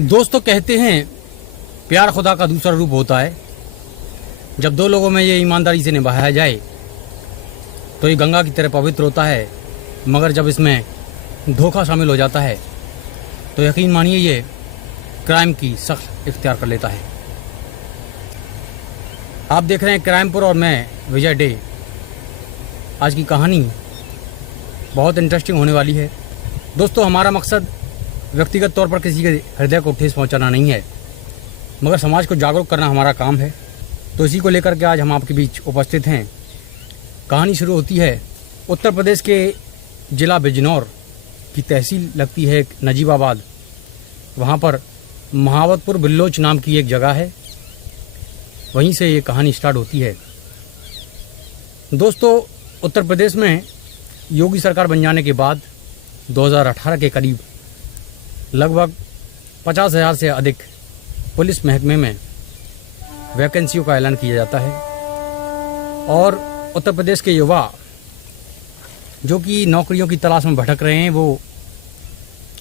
दोस्तों कहते हैं प्यार खुदा का दूसरा रूप होता है। जब दो लोगों में ये ईमानदारी से निभाया जाए तो ये गंगा की तरह पवित्र होता है, मगर जब इसमें धोखा शामिल हो जाता है तो यकीन मानिए ये क्राइम की सख्त इख्तियार कर लेता है। आप देख रहे हैं क्राइमपुर और मैं विजय डे। आज की कहानी बहुत इंटरेस्टिंग होने वाली है। दोस्तों, हमारा मकसद व्यक्तिगत तौर पर किसी के हृदय को ठेस पहुंचाना नहीं है, मगर समाज को जागरूक करना हमारा काम है। तो इसी को लेकर के आज हम आपके बीच उपस्थित हैं। कहानी शुरू होती है उत्तर प्रदेश के ज़िला बिजनौर की तहसील लगती है एक नजीबाबाद। वहाँ पर महावतपुर बिल्लोच नाम की एक जगह है, वहीं से ये कहानी स्टार्ट होती है। दोस्तों, उत्तर प्रदेश में योगी सरकार बन जाने के बाद 2018 के करीब लगभग 50,000 से अधिक पुलिस महकमे में वैकेंसियों का ऐलान किया जाता है और उत्तर प्रदेश के युवा जो कि नौकरियों की तलाश में भटक रहे हैं वो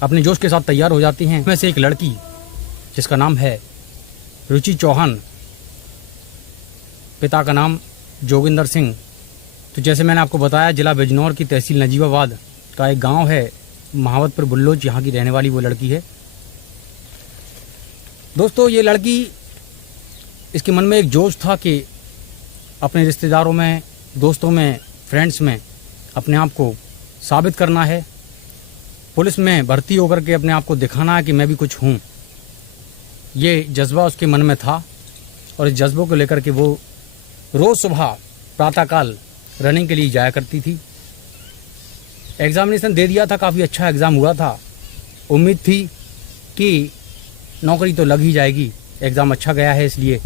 अपने जोश के साथ तैयार हो जाती हैं। इसमें से एक लड़की जिसका नाम है रुचि चौहान, पिता का नाम जोगिंदर सिंह। तो जैसे मैंने आपको बताया, जिला बिजनौर की तहसील नजीबाबाद का एक गांव है महावतपुर बिल्लोच, यहाँ की रहने वाली वो लड़की है। दोस्तों, ये लड़की, इसके मन में एक जोश था कि अपने रिश्तेदारों में, दोस्तों में, फ्रेंड्स में अपने आप को साबित करना है, पुलिस में भर्ती होकर के अपने आप को दिखाना है कि मैं भी कुछ हूँ। ये जज्बा उसके मन में था और इस जज्बों को लेकर के वो रोज़ सुबह प्रातःकाल रनिंग के लिए जाया करती थी। एग्ज़ामिनेशन दे दिया था, काफ़ी अच्छा एग्ज़ाम हुआ था। उम्मीद थी कि नौकरी तो लग ही जाएगी, एग्ज़ाम अच्छा गया है, इसलिए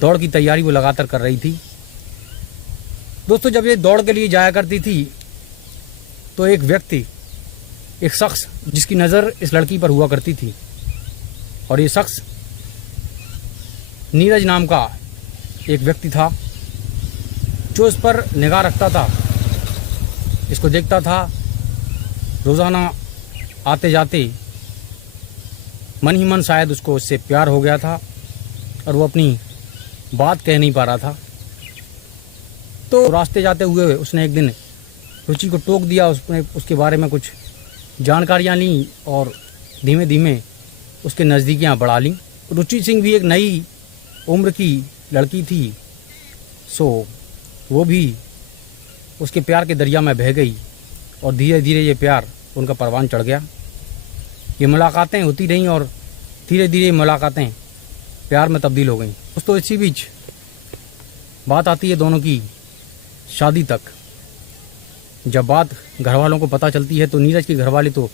दौड़ की तैयारी वो लगातार कर रही थी। दोस्तों, जब ये दौड़ के लिए जाया करती थी तो एक व्यक्ति, एक शख्स जिसकी नज़र इस लड़की पर हुआ करती थी, और ये शख्स नीरज नाम का एक व्यक्ति था जो इस पर निगाह रखता था, इसको देखता था रोज़ाना आते जाते। मन ही मन शायद उसको इससे प्यार हो गया था और वो अपनी बात कह नहीं पा रहा था। तो रास्ते जाते हुए उसने एक दिन रुचि को टोक दिया। उसने उसके बारे में कुछ जानकारियाँ लीं और धीमे धीमे उसके नज़दीकियाँ बढ़ा लीं। रुचि सिंह भी एक नई उम्र की लड़की थी, सो वो भी उसके प्यार के दरिया में बह गई और धीरे धीरे ये प्यार उनका परवान चढ़ गया। ये मुलाकातें होती रहीं और धीरे धीरे मुलाकातें प्यार में तब्दील हो गईं। दोस्तों, इसी बीच बात आती है दोनों की शादी तक। जब बात घर वालों को पता चलती है तो नीरज के घर वाले तो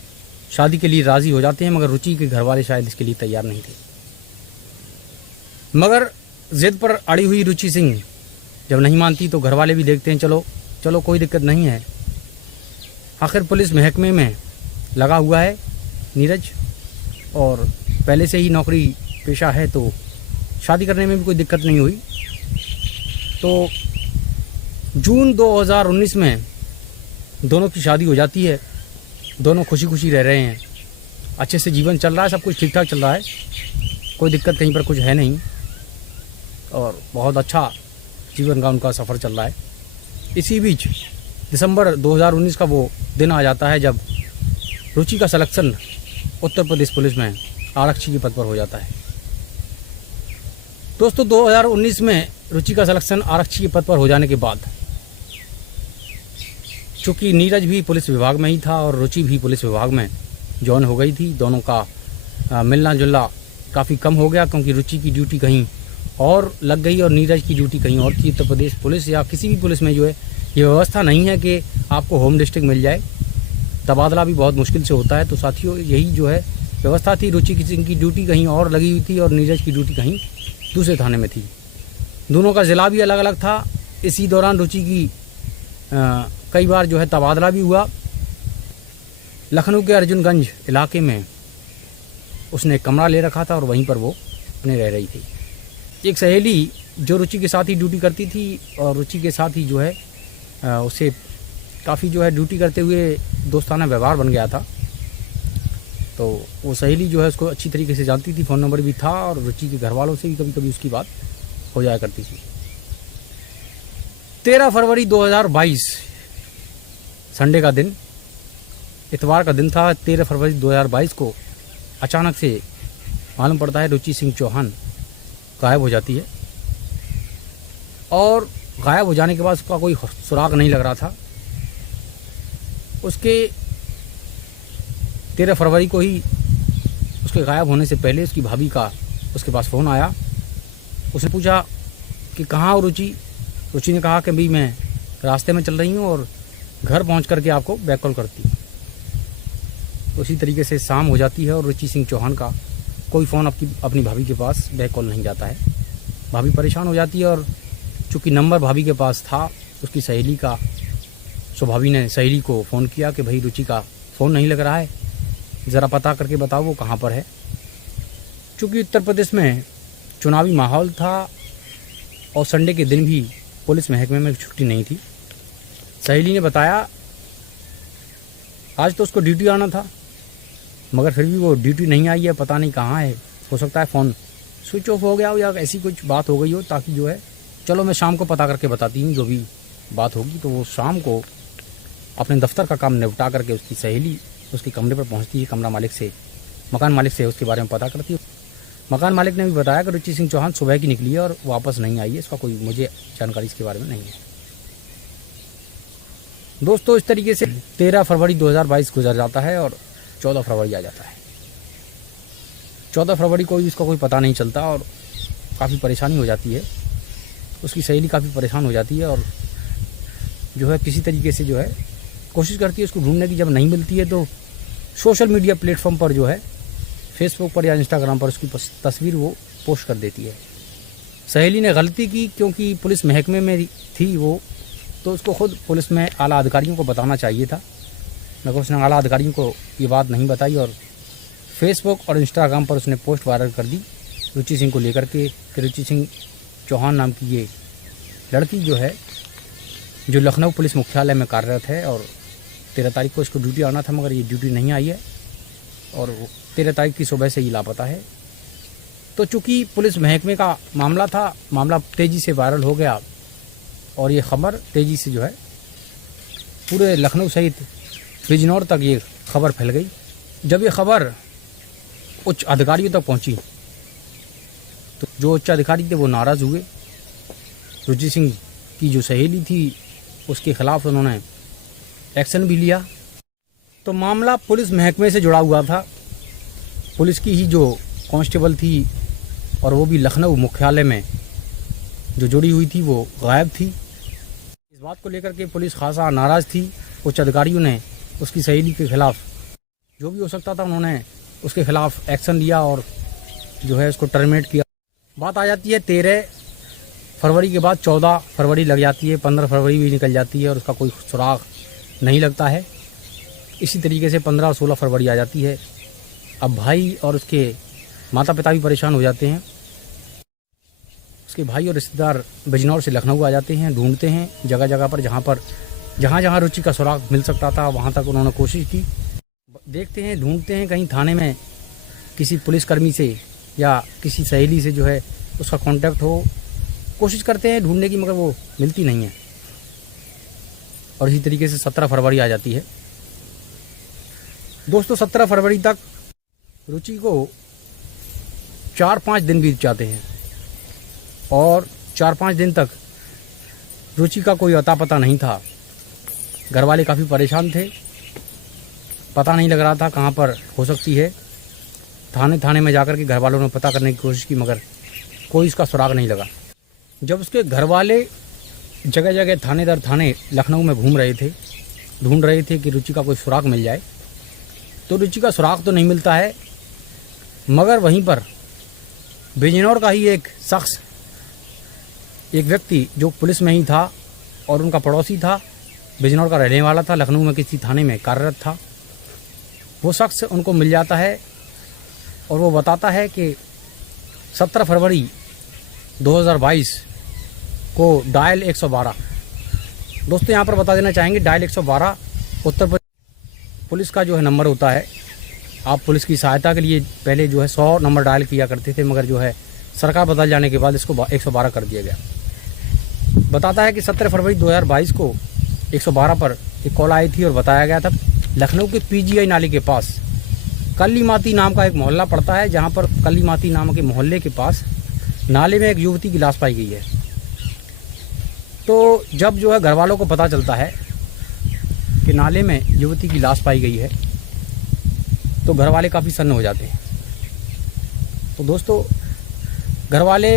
शादी के लिए राज़ी हो जाते हैं, मगर रुचि के घर वाले शायद इसके लिए तैयार नहीं थे। मगर ज़िद पर अड़ी हुई रुचि सिंह जब नहीं मानती तो घर वाले भी देखते हैं, चलो चलो कोई दिक्कत नहीं है, आखिर पुलिस महकमे में लगा हुआ है नीरज और पहले से ही नौकरी पेशा है, तो शादी करने में भी कोई दिक्कत नहीं हुई। तो जून 2019 में दोनों की शादी हो जाती है। दोनों खुशी खुशी रह रहे हैं, अच्छे से जीवन चल रहा है, सब कुछ ठीक ठाक चल रहा है, कोई दिक्कत कहीं पर कुछ है नहीं और बहुत अच्छा जीवन का उनका सफ़र चल रहा है। इसी बीच दिसंबर 2019 का वो दिन आ जाता है जब रुचि का सिलेक्शन उत्तर प्रदेश पुलिस में आरक्षी के पद पर हो जाता है। दोस्तों, 2019 में रुचि का सिलेक्शन आरक्षी के पद पर हो जाने के बाद, चूँकि नीरज भी पुलिस विभाग में ही था और रुचि भी पुलिस विभाग में जॉइन हो गई थी, दोनों का मिलना जुलना काफ़ी कम हो गया, क्योंकि रुचि की ड्यूटी कहीं और लग गई और नीरज की ड्यूटी कहीं और थी। उत्तर प्रदेश पुलिस या किसी भी पुलिस में जो है ये व्यवस्था नहीं है कि आपको होम डिस्ट्रिक्ट मिल जाए, तबादला भी बहुत मुश्किल से होता है। तो साथियों, यही जो है व्यवस्था थी। रुचि की ड्यूटी कहीं और लगी हुई थी और नीरज की ड्यूटी कहीं दूसरे थाने में थी। दोनों का ज़िला भी अलग अलग था। इसी दौरान रुचि की कई बार जो है तबादला भी हुआ। लखनऊ के अर्जुनगंज इलाके में उसने कमरा ले रखा था और वहीं पर वो अपने रह रही थी। एक सहेली जो रुचि के साथ ही ड्यूटी करती थी और रुचि के साथ ही जो है उसे काफ़ी जो है ड्यूटी करते हुए दोस्ताना व्यवहार बन गया था। तो वो सहेली जो है उसको अच्छी तरीके से जानती थी, फ़ोन नंबर भी था और रुचि के घर वालों से भी कभी कभी उसकी बात हो जाया करती थी। 13 फरवरी 2022 संडे का दिन, इतवार का दिन था। 13 फरवरी 2022 को अचानक से मालूम पड़ता है रुचि सिंह चौहान गायब हो जाती है और गायब हो जाने के बाद उसका कोई सुराग नहीं लग रहा था। उसके 13 फरवरी को ही उसके गायब होने से पहले उसकी भाभी का उसके पास फ़ोन आया। उसने पूछा कि कहाँ हो रुचि। रुचि ने कहा कि भाई मैं रास्ते में चल रही हूँ और घर पहुँच करके आपको बैक कॉल करती हूँ। उसी तरीके से शाम हो जाती है और रुचि सिंह चौहान का कोई फ़ोन अपनी भाभी के पास बैक कॉल नहीं जाता है। भाभी परेशान हो जाती है और चूँकि नंबर भाभी के पास था उसकी सहेली का, सो भाभी ने सहेली को फ़ोन किया कि भाई रुचि का फ़ोन नहीं लग रहा है, ज़रा पता करके बताओ वो कहाँ पर है। चूँकि उत्तर प्रदेश में चुनावी माहौल था और संडे के दिन भी पुलिस महकमे में छुट्टी नहीं थी। सहेली ने बताया आज तो उसको ड्यूटी आना था मगर फिर भी वो ड्यूटी नहीं आई है, पता नहीं कहाँ है। हो सकता है फ़ोन स्विच ऑफ हो गया हो या ऐसी कुछ बात हो गई हो, ताकि जो है चलो मैं शाम को पता करके बताती हूँ जो भी बात होगी। तो वो शाम को अपने दफ्तर का काम निपटा करके उसकी सहेली उसके कमरे पर पहुँचती है। कमरा मालिक से, मकान मालिक से उसके बारे में पता करती है। मकान मालिक ने भी बताया कि रुचि सिंह चौहान सुबह की निकली है और वापस नहीं आई है, इसका कोई मुझे जानकारी इसके बारे में नहीं है। दोस्तों इस तरीके से 13 फरवरी 2022 गुजर जाता है और 14 फरवरी आ जाता है। 14 फरवरी को इसका कोई पता नहीं चलता और काफ़ी परेशानी हो जाती है। उसकी सहेली काफ़ी परेशान हो जाती है और जो है किसी तरीके से जो है कोशिश करती है उसको ढूंढने की। जब नहीं मिलती है तो सोशल मीडिया प्लेटफॉर्म पर जो है फेसबुक पर या इंस्टाग्राम पर उसकी तस्वीर वो पोस्ट कर देती है। सहेली ने गलती की क्योंकि पुलिस महकमे में थी वो, तो उसको खुद पुलिस में आला अधिकारियों को बताना चाहिए था, मगर उसने आला अधिकारियों को ये बात नहीं बताई और फेसबुक और इंस्टाग्राम पर उसने पोस्ट वायरल कर दी रुचि सिंह को लेकर के कि रुचि सिंह चौहान नाम की ये लड़की जो है जो लखनऊ पुलिस मुख्यालय में कार्यरत है और 13 तारीख को इसको ड्यूटी आना था मगर ये ड्यूटी नहीं आई है और 13 तारीख की सुबह से ही लापता है। तो चूँकि पुलिस महकमे का मामला था, मामला तेज़ी से वायरल हो गया और ये ख़बर तेज़ी से जो है पूरे लखनऊ सहित बिजनौर तक ये खबर फैल गई। जब ये खबर उच्च अधिकारियों तक पहुंची तो जो उच्च अधिकारी थे वो नाराज़ हुए। रुचि सिंह की जो सहेली थी उसके ख़िलाफ़ उन्होंने एक्शन भी लिया। तो मामला पुलिस महकमे से जुड़ा हुआ था। पुलिस की ही जो कांस्टेबल थी और वो भी लखनऊ मुख्यालय में जो जुड़ी हुई थी वो गायब थी। इस बात को लेकर के पुलिस खासा नाराज़ थी। उच्च अधिकारियों ने उसकी सहेली के ख़िलाफ़ जो भी हो सकता था उन्होंने उसके ख़िलाफ़ एक्शन लिया और जो है उसको टर्मिनेट किया। बात आ जाती है 13 फरवरी के बाद 14 फरवरी लग जाती है, 15 फरवरी भी निकल जाती है और उसका कोई सुराग नहीं लगता है। इसी तरीके से 15 और 16 फरवरी आ जाती है। अब भाई और उसके माता पिता भी परेशान हो जाते हैं। उसके भाई और रिश्तेदार बिजनौर से लखनऊ आ जाते हैं, ढूंढते हैं जगह जगह पर जहाँ रुचि का सुराग मिल सकता था वहाँ तक उन्होंने कोशिश की। देखते हैं, ढूंढते हैं कहीं थाने में किसी पुलिसकर्मी से या किसी सहेली से जो है उसका कांटेक्ट हो, कोशिश करते हैं ढूंढने की मगर वो मिलती नहीं है। और इसी तरीके से 17 फरवरी आ जाती है। दोस्तों 17 फरवरी तक रुचि को 4-5 दिन बीत जाते हैं और 4-5 दिन तक रुचि का कोई अता पता नहीं था। घर वाले काफ़ी परेशान थे, पता नहीं लग रहा था कहाँ पर हो सकती है। थाने में जाकर के घर वालों ने पता करने की कोशिश की मगर कोई इसका सुराग नहीं लगा। जब उसके घर वाले जगह जगह थाने दर थाने लखनऊ में घूम रहे थे, ढूंढ रहे थे कि रुचि का कोई सुराग मिल जाए, तो रुचि का सुराग तो नहीं मिलता है मगर वहीं पर बिजनौर का ही एक शख्स, एक व्यक्ति जो पुलिस में ही था और उनका पड़ोसी था, बिजनौर का रहने वाला था, लखनऊ में किसी थाने में कार्यरत था, वो शख्स उनको मिल जाता है और वो बताता है कि 17 फरवरी 2022 को डायल 112। दोस्तों यहाँ पर बता देना चाहेंगे डायल 112 उत्तर प्रदेश पुलिस का जो है नंबर होता है। आप पुलिस की सहायता के लिए पहले जो है 100 नंबर डायल किया करते थे, मगर जो है सरकार बदल जाने के बाद इसको 112 कर दिया गया। बताता है कि 17 फरवरी 2022 को 112 पर एक कॉल आई थी और बताया गया था लखनऊ के पीजीआई नाले के पास कल्ली माती नाम का एक मोहल्ला पड़ता है, जहां पर कल्ली माती नाम के मोहल्ले के पास नाले में एक युवती की लाश पाई गई है। तो जब जो है घर वालों को पता चलता है कि नाले में युवती की लाश पाई गई है तो घर वाले काफ़ी सन्न हो जाते हैं। तो दोस्तों, घर वाले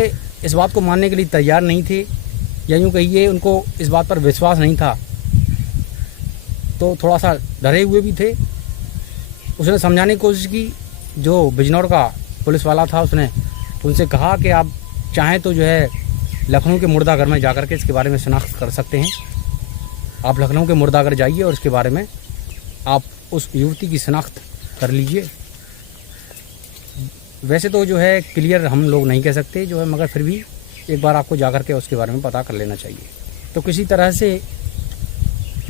इस बात को मानने के लिए तैयार नहीं थे, या यूँ कहिए उनको इस बात पर विश्वास नहीं था, तो थोड़ा सा डरे हुए भी थे। उसने समझाने की कोशिश की, जो बिजनौर का पुलिस वाला था उसने उनसे कहा कि आप चाहें तो जो है लखनऊ के मुर्दाघर में जाकर के इसके बारे में शनाख्त कर सकते हैं। आप लखनऊ के मुर्दाघर जाइए और इसके बारे में आप उस युवती की शनाख्त कर लीजिए। वैसे तो जो है क्लियर हम लोग नहीं कह सकते जो है, मगर फिर भी एक बार आपको जाकर के उसके बारे में पता कर लेना चाहिए। तो किसी तरह से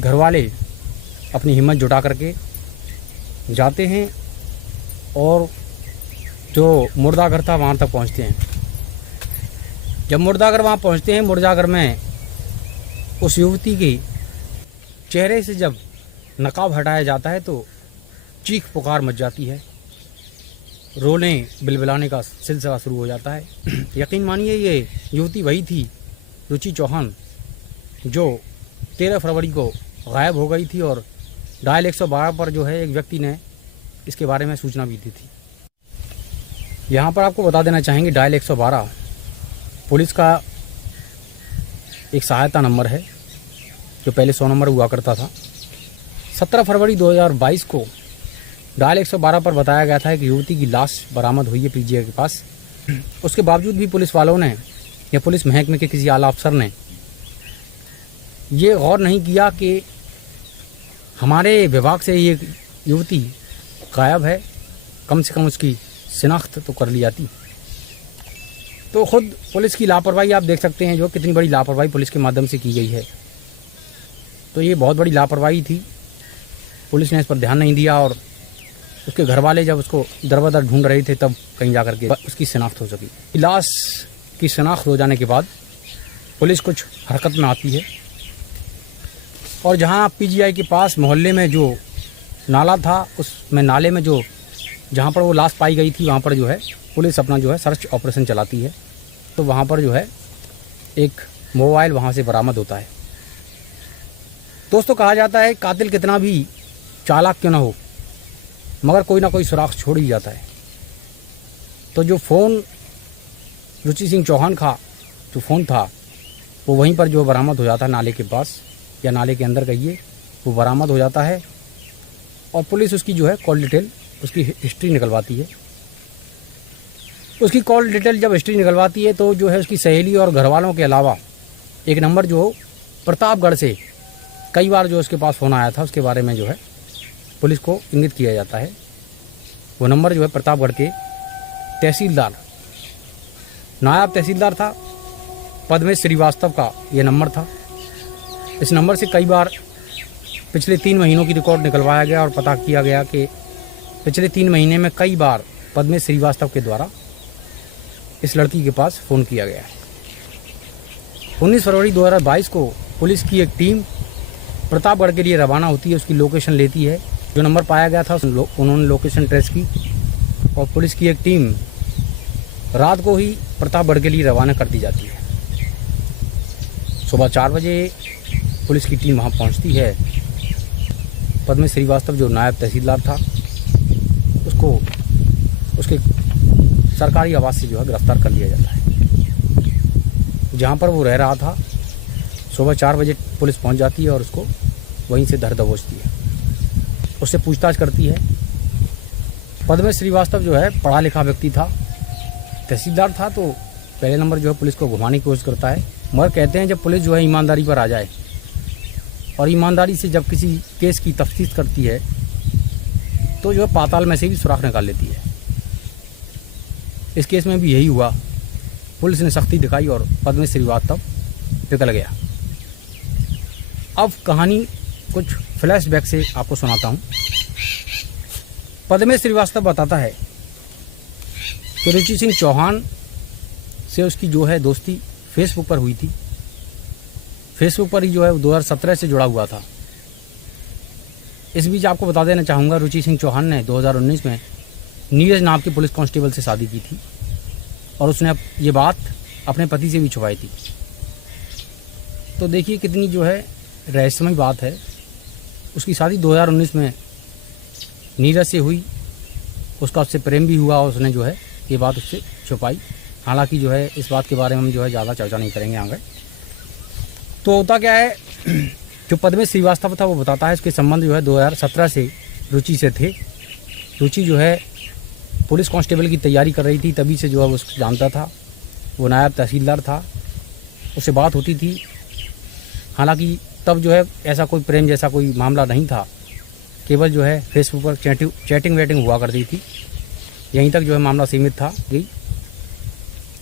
घर वाले अपनी हिम्मत जुटा करके जाते हैं और जो मुर्दाघर था वहाँ तक पहुँचते हैं। जब मुर्दाघर वहाँ पहुँचते हैं, मुर्दाघर में उस युवती के चेहरे से जब नकाब हटाया जाता है तो चीख पुकार मच जाती है, रोने बिलबिलाने का सिलसिला शुरू हो जाता है। यकीन मानिए ये युवती वही थी रुचि चौहान जो 13 फरवरी को गायब हो गई थी, और डायल 112 पर जो है एक व्यक्ति ने इसके बारे में सूचना भी दी थी। यहाँ पर आपको बता देना चाहेंगे डायल 112 पुलिस का एक सहायता नंबर है, जो पहले 100 नंबर हुआ करता था। 17 फरवरी 2022 को डायल 112 पर बताया गया था कि युवती की लाश बरामद हुई है पीजीआई के पास। उसके बावजूद भी पुलिस वालों ने या पुलिस महकमे के किसी आला अफसर ने ये गौर नहीं किया कि हमारे विभाग से ये युवती गायब है, कम से कम उसकी शिनाख्त तो कर ली जाती। तो खुद पुलिस की लापरवाही आप देख सकते हैं, जो कितनी बड़ी लापरवाही पुलिस के माध्यम से की गई है। तो ये बहुत बड़ी लापरवाही थी, पुलिस ने इस पर ध्यान नहीं दिया, और उसके घर वाले जब उसको दर बदर ढूंढ रहे थे तब कहीं जाकर के उसकी शिनाख्त हो सकी। लाश की शिनाख्त हो जाने के बाद पुलिस कुछ हरकत में आती है, और जहां पीजीआई के पास मोहल्ले में जो नाला था, उसमें नाले में जो जहां पर वो लाश पाई गई थी वहां पर जो है पुलिस अपना जो है सर्च ऑपरेशन चलाती है। तो वहां पर जो है एक मोबाइल वहां से बरामद होता है। दोस्तों, कहा जाता है कातिल कितना भी चालाक क्यों ना हो, मगर कोई ना कोई सुराग छोड़ ही जाता है। तो जो फ़ोन रुचि सिंह चौहान का जो फ़ोन था वो वहीं पर जो बरामद हो जाता है, नाले के पास या नाले के अंदर कहिए, वो बरामद हो जाता है। और पुलिस उसकी जो है कॉल डिटेल, उसकी हिस्ट्री निकलवाती है। उसकी कॉल डिटेल जब हिस्ट्री निकलवाती है तो जो है उसकी सहेली और घर वालों के अलावा एक नंबर जो प्रतापगढ़ से कई बार जो उसके पास फ़ोन आया था, उसके बारे में जो है पुलिस को इंगित किया जाता है। वो नंबर जो है प्रतापगढ़ के तहसीलदार, नायब तहसीलदार था पद्मेश श्रीवास्तव का ये नंबर था। इस नंबर से कई बार पिछले 3 महीनों की रिकॉर्ड निकलवाया गया और पता किया गया कि पिछले 3 महीने में कई बार पद्मेश श्रीवास्तव के द्वारा इस लड़की के पास फ़ोन किया गया है। 19 फरवरी 2022 को पुलिस की एक टीम प्रतापगढ़ के लिए रवाना होती है, उसकी लोकेशन लेती है। जो नंबर पाया गया था उन्होंने लोकेशन ट्रेस की, और पुलिस की एक टीम रात को ही प्रतापगढ़ के लिए रवाना कर दी जाती है। सुबह 4 बजे पुलिस की टीम वहाँ पहुँचती है। पद्मेश श्रीवास्तव जो नायब तहसीलदार था उसको उसके सरकारी आवास से जो है गिरफ्तार कर लिया जाता है। जहाँ पर वो रह रहा था सुबह 4 बजे पुलिस पहुँच जाती है और उसको वहीं से धर दबोचती है, उससे पूछताछ करती है। पद्मेश श्रीवास्तव जो है पढ़ा लिखा व्यक्ति था, तहसीलदार था, तो पहले नंबर जो है पुलिस को घुमाने की कोशिश करता है। मगर कहते हैं जब पुलिस जो है ईमानदारी पर आ जाए और ईमानदारी से जब किसी केस की तफ्तीश करती है तो जो है पाताल में से भी सुराख निकाल लेती है। इस केस में भी यही हुआ, पुलिस ने सख्ती दिखाई और पद्मेश श्रीवास्तव निकल गया। अब कहानी कुछ फ्लैशबैक से आपको सुनाता हूँ। पद्मेश श्रीवास्तव बताता है कि रुचि सिंह चौहान से उसकी जो है दोस्ती फेसबुक पर हुई थी। फेसबुक पर ही जो है 2017 से जुड़ा हुआ था। इस बीच आपको बता देना चाहूँगा, रुचि सिंह चौहान ने 2019 में नीरज नाम के पुलिस कांस्टेबल से शादी की थी और उसने ये बात अपने पति से भी छुपाई थी। तो देखिए कितनी जो है रहस्यमय बात है। उसकी शादी 2019 में नीरज से हुई, उसका उससे प्रेम भी हुआ और उसने जो है ये बात उससे छुपाई। हालांकि जो है इस बात के बारे में हम जो है ज़्यादा चर्चा नहीं करेंगे आगे। तो होता क्या है, जो पद्मेश श्रीवास्तव था वो बताता है इसके संबंध जो है 2017 से रुचि से थे। रुचि जो है पुलिस कांस्टेबल की तैयारी कर रही थी, तभी से जो है उसको जानता था। वो नायब तहसीलदार था, उससे बात होती थी। हालांकि तब जो है ऐसा कोई प्रेम जैसा कोई मामला नहीं था, केवल जो है फेसबुक पर चैटिंग वेटिंग हुआ करती थी। यहीं तक जो है मामला सीमित था। गई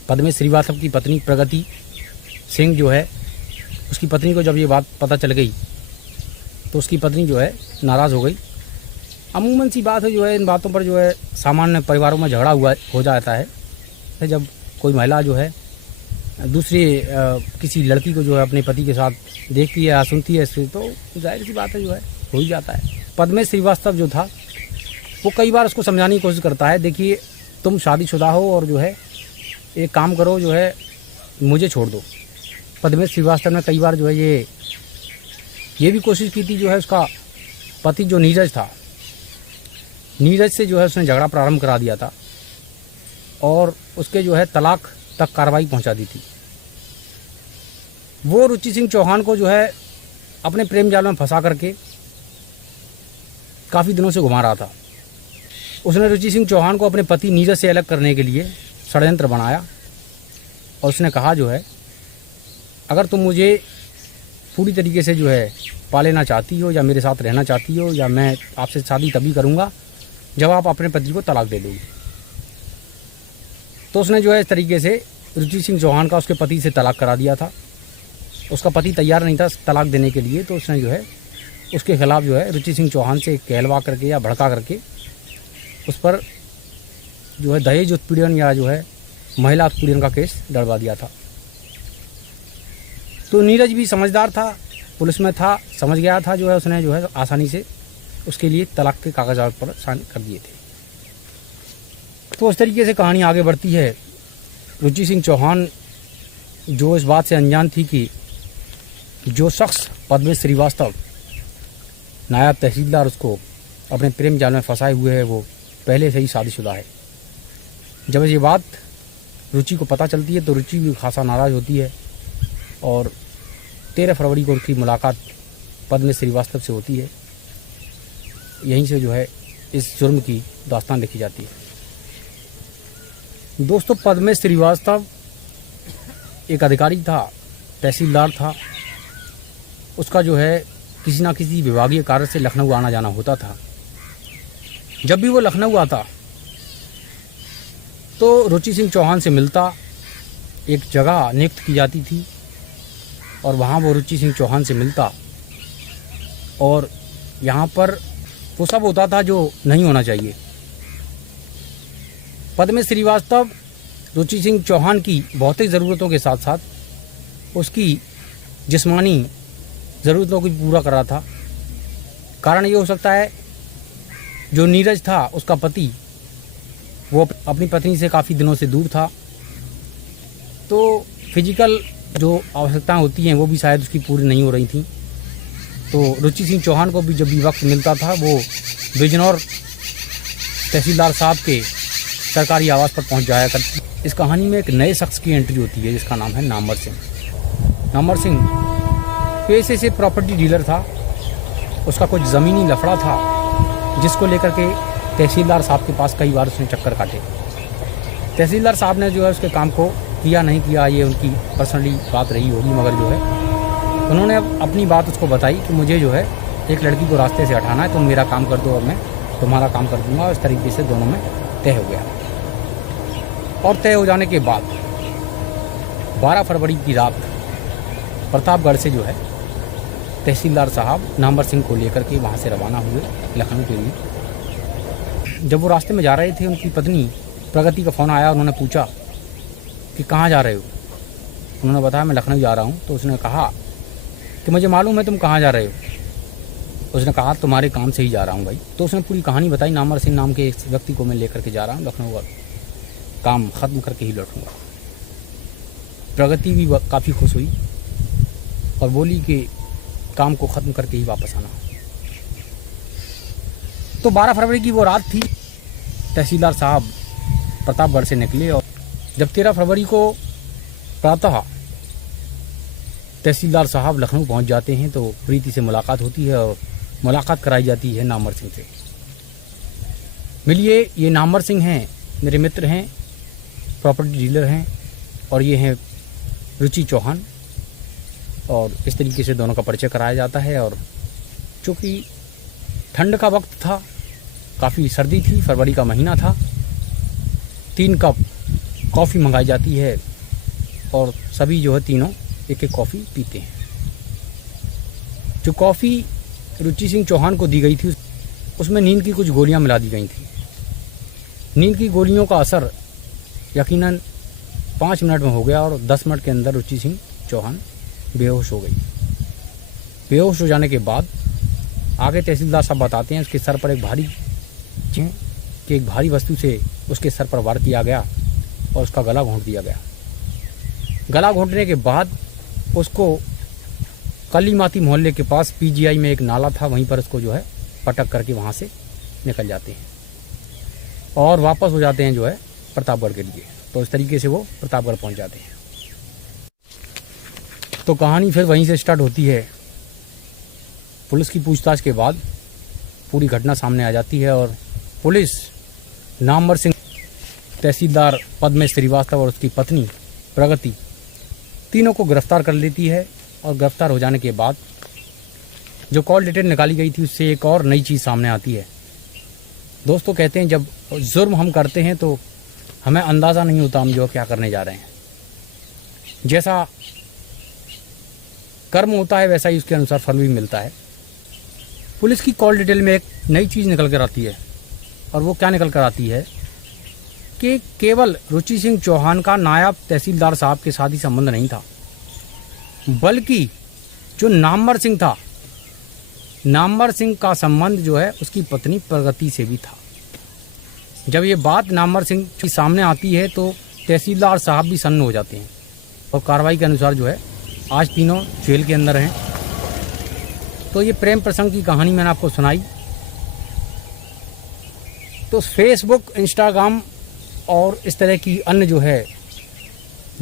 पद्मेश श्रीवास्तव की पत्नी प्रगति सिंह जो है, उसकी पत्नी को जब ये बात पता चल गई तो उसकी पत्नी जो है नाराज़ हो गई। अमूमन सी बात है, जो है इन बातों पर जो है सामान्य परिवारों में झगड़ा हो जाता है। जब कोई महिला जो है दूसरी किसी लड़की को जो है अपने पति के साथ देखती है या सुनती है, इससे तो जाहिर सी बात है जो है हो ही जाता है। पद्मेश श्रीवास्तव जो था वो कई बार उसको समझाने की कोशिश करता है, देखिए तुम शादीशुदा हो और जो है एक काम करो, जो है मुझे छोड़ दो। पद्मेश श्रीवास्तव ने कई बार जो है ये भी कोशिश की थी, जो है उसका पति जो नीरज था, नीरज से जो है उसने झगड़ा प्रारंभ करा दिया था और उसके जो है तलाक तक कार्रवाई पहुंचा दी थी। वो रुचि सिंह चौहान को जो है अपने प्रेम जाल में फंसा करके काफ़ी दिनों से घुमा रहा था। उसने रुचि सिंह चौहान को अपने पति नीरज से अलग करने के लिए षड्यंत्र बनाया और उसने कहा जो है अगर तुम मुझे पूरी तरीके से जो है पा लेना चाहती हो या मेरे साथ रहना चाहती हो, या मैं आपसे शादी तभी करूँगा जब आप अपने पति को तलाक दे दोगी। तो उसने जो है इस तरीके से रुचि सिंह चौहान का उसके पति से तलाक करा दिया था। उसका पति तैयार नहीं था तलाक देने के लिए, तो उसने जो है उसके खिलाफ जो है रुचि सिंह चौहान से कहलवा करके या भड़का करके उस पर जो है दहेज उत्पीड़न या जो है महिला उत्पीड़न का केस डलवा दिया था। तो नीरज भी समझदार था, पुलिस में था, समझ गया था, जो है उसने जो है आसानी से उसके लिए तलाक के कागजात पर साइन कर दिए थे। तो उस तरीके से कहानी आगे बढ़ती है। रुचि सिंह चौहान जो इस बात से अनजान थी कि जो शख्स पद्मेश श्रीवास्तव नायब तहसीलदार उसको अपने प्रेम जाल में फंसाए हुए है, वो पहले से ही शादीशुदा है। जब ये बात रुचि को पता चलती है तो रुचि भी खासा नाराज़ होती है और 13 फरवरी को उनकी मुलाकात पद्मेश श्रीवास्तव से होती है। यहीं से जो है इस जुर्म की दास्तान लिखी जाती है। दोस्तों, पद्मेश श्रीवास्तव एक अधिकारी था, तहसीलदार था। उसका जो है किसी ना किसी विभागीय कार्य से लखनऊ आना जाना होता था। जब भी वो लखनऊ आता तो रुचि सिंह चौहान से मिलता। एक जगह नियुक्त की जाती थी और वहाँ वो रुचि सिंह चौहान से मिलता और यहाँ पर वो सब होता था जो नहीं होना चाहिए। पद्मेश श्रीवास्तव रुचि सिंह चौहान की भौतिक ज़रूरतों के साथ साथ उसकी जिस्मानी ज़रूरतों को भी पूरा कर रहा था। कारण ये हो सकता है जो नीरज था उसका पति, वो अपनी पत्नी से काफ़ी दिनों से दूर था, तो फिजिकल जो आवश्यकताएं होती हैं वो भी शायद उसकी पूरी नहीं हो रही थी। तो रुचि सिंह चौहान को भी जब भी वक्त मिलता था वो बिजनौर तहसीलदार साहब के सरकारी आवास पर पहुंच जाया करती। इस कहानी में एक नए शख्स की एंट्री होती है जिसका नाम है नामवर सिंह। नामवर सिंह पेशे से प्रॉपर्टी डीलर था। उसका कुछ ज़मीनी लफड़ा था जिसको लेकर के तहसीलदार साहब के पास कई बार उसने चक्कर काटे। तहसीलदार साहब ने जो है उसके काम को किया नहीं किया ये उनकी पर्सनली बात रही होगी, मगर जो है उन्होंने अपनी बात उसको बताई कि मुझे जो है एक लड़की को रास्ते से हटाना है, तुम मेरा काम कर दो और मैं तुम्हारा काम कर दूंगा। और इस तरीके से दोनों में तय हो गया। और तय हो जाने के बाद 12 फरवरी की रात प्रतापगढ़ से जो है तहसीलदार साहब नामवर सिंह को लेकर के वहाँ से रवाना हुए लखनऊ के लिए। जब वो रास्ते में जा रहे थे, उनकी पत्नी प्रगति का फ़ोन आया। उन्होंने पूछा कि कहाँ जा रहे हो। उन्होंने बताया मैं लखनऊ जा रहा हूँ। तो उसने कहा कि मुझे मालूम है तुम कहाँ जा रहे हो। उसने कहा तुम्हारे काम से ही जा रहा हूँ भाई। तो उसने पूरी कहानी बताई, नामर सिंह नाम के एक व्यक्ति को मैं लेकर के जा रहा हूँ लखनऊ और काम ख़त्म करके ही लौटूँगा। प्रगति भी काफ़ी खुश हुई और बोली कि काम को ख़त्म करके ही वापस आना। तो 12 फरवरी की वो रात थी। तहसीलदार साहब प्रतापगढ़ से निकले और जब 13 फरवरी को प्रातः तहसीलदार साहब लखनऊ पहुंच जाते हैं तो प्रीति से मुलाकात होती है और मुलाकात कराई जाती है नामवर सिंह से। मिलिए, ये नामवर सिंह हैं, मेरे मित्र हैं, प्रॉपर्टी डीलर हैं और ये हैं रुचि चौहान। और इस तरीके से दोनों का परिचय कराया जाता है। और चूँकि ठंड का वक्त था, काफ़ी सर्दी थी, फरवरी का महीना था, 3 कप कॉफ़ी मंगाई जाती है और सभी जो है तीनों एक एक कॉफ़ी पीते हैं। जो कॉफ़ी रुचि सिंह चौहान को दी गई थी उसमें नींद की कुछ गोलियां मिला दी गई थी। नींद की गोलियों का असर यकीनन 5 मिनट में हो गया और 10 मिनट के अंदर रुचि सिंह चौहान बेहोश हो गई। बेहोश हो जाने के बाद आगे तहसीलदार साहब बताते हैं उसके सर पर एक भारी वस्तु से उसके सर पर वार किया गया और उसका गला घोंट दिया गया। गला घोंटने के बाद उसको कलीमाती मोहल्ले के पास पीजीआई में एक नाला था, वहीं पर उसको जो है पटक करके वहाँ से निकल जाते हैं और वापस हो जाते हैं जो है प्रतापगढ़ के लिए। तो इस तरीके से वो प्रतापगढ़ पहुँच जाते हैं। तो कहानी फिर वहीं से स्टार्ट होती है। पुलिस की पूछताछ के बाद पूरी घटना सामने आ जाती है और पुलिस नामवर सिंह, तहसीलदार पद्मेश श्रीवास्तव और उसकी पत्नी प्रगति, तीनों को गिरफ्तार कर लेती है। और गिरफ्तार हो जाने के बाद जो कॉल डिटेल निकाली गई थी उससे एक और नई चीज़ सामने आती है। दोस्तों कहते हैं जब जुर्म हम करते हैं तो हमें अंदाज़ा नहीं होता हम जो क्या करने जा रहे हैं। जैसा कर्म होता है वैसा ही उसके अनुसार फल भी मिलता है। पुलिस की कॉल डिटेल में एक नई चीज़ निकल कर आती है और वो क्या निकल कर आती है कि केवल रुचि सिंह चौहान का नायब तहसीलदार साहब के साथ ही संबंध नहीं था, बल्कि जो नामवर सिंह था, नामवर सिंह का संबंध जो है उसकी पत्नी प्रगति से भी था। जब ये बात नामवर सिंह की सामने आती है तो तहसीलदार साहब भी सन्न हो जाते हैं और कार्रवाई के अनुसार जो है आज तीनों जेल के अंदर हैं। तो ये प्रेम प्रसंग की कहानी मैंने आपको सुनाई। तो फेसबुक, इंस्टाग्राम और इस तरह की अन्य जो है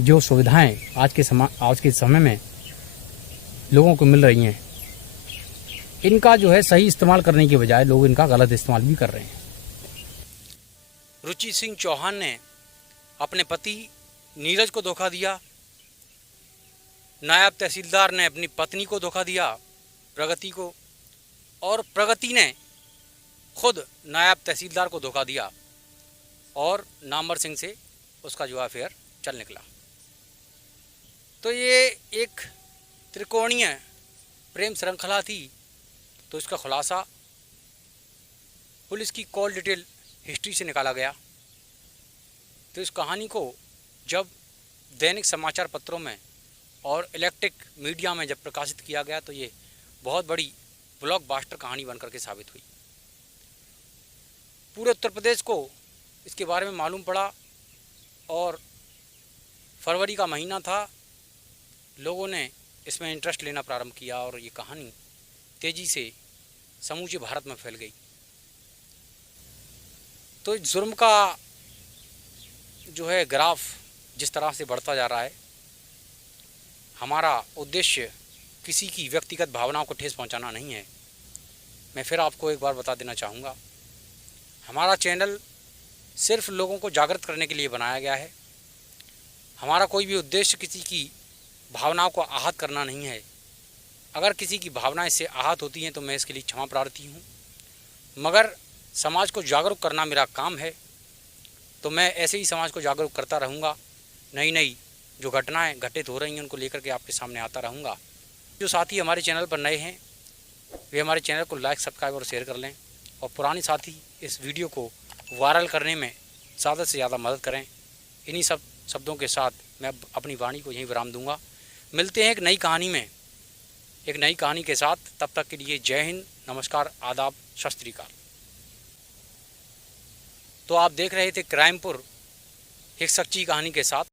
जो सुविधाएं आज के समय में लोगों को मिल रही हैं, इनका जो है सही इस्तेमाल करने के बजाय लोग इनका गलत इस्तेमाल भी कर रहे हैं। रुचि सिंह चौहान ने अपने पति नीरज को धोखा दिया, नायब तहसीलदार ने अपनी पत्नी को धोखा दिया प्रगति को, और प्रगति ने खुद नायब तहसीलदार को धोखा दिया और नामवर सिंह से उसका जो अफेयर चल निकला। तो ये एक त्रिकोणीय प्रेम श्रृंखला थी। तो इसका खुलासा पुलिस की कॉल डिटेल हिस्ट्री से निकाला गया। तो इस कहानी को जब दैनिक समाचार पत्रों में और इलेक्ट्रिक मीडिया में जब प्रकाशित किया गया तो ये बहुत बड़ी ब्लॉकबस्टर कहानी बनकर के साबित हुई। पूरे उत्तर प्रदेश को इसके बारे में मालूम पड़ा और फरवरी का महीना था, लोगों ने इसमें इंटरेस्ट लेना प्रारंभ किया और ये कहानी तेज़ी से समूचे भारत में फैल गई। तो जुर्म का जो है ग्राफ जिस तरह से बढ़ता जा रहा है, हमारा उद्देश्य किसी की व्यक्तिगत भावनाओं को ठेस पहुंचाना नहीं है। मैं फिर आपको एक बार बता देना चाहूँगा, हमारा चैनल सिर्फ लोगों को जागृत करने के लिए बनाया गया है। हमारा कोई भी उद्देश्य किसी की भावनाओं को आहत करना नहीं है। अगर किसी की भावनाएं इससे आहत होती हैं तो मैं इसके लिए क्षमा प्रार्थी हूँ, मगर समाज को जागरूक करना मेरा काम है। तो मैं ऐसे ही समाज को जागरूक करता रहूँगा। नई नई जो घटनाएं घटित हो रही हैं उनको लेकर के आपके सामने आता रहूँगा। जो साथी हमारे चैनल पर नए हैं वे हमारे चैनल को लाइक, सब्सक्राइब और शेयर कर लें, और पुराने साथी इस वीडियो को वायरल करने में ज़्यादा से ज़्यादा मदद करें। इन्हीं सब शब्दों के साथ मैं अपनी वाणी को यहीं विराम दूंगा। मिलते हैं एक नई कहानी में, एक नई कहानी के साथ। तब तक के लिए जय हिंद, नमस्कार, आदाब, सत श्री अकाल। तो आप देख रहे थे क्राइमपुर, एक सच्ची कहानी के साथ।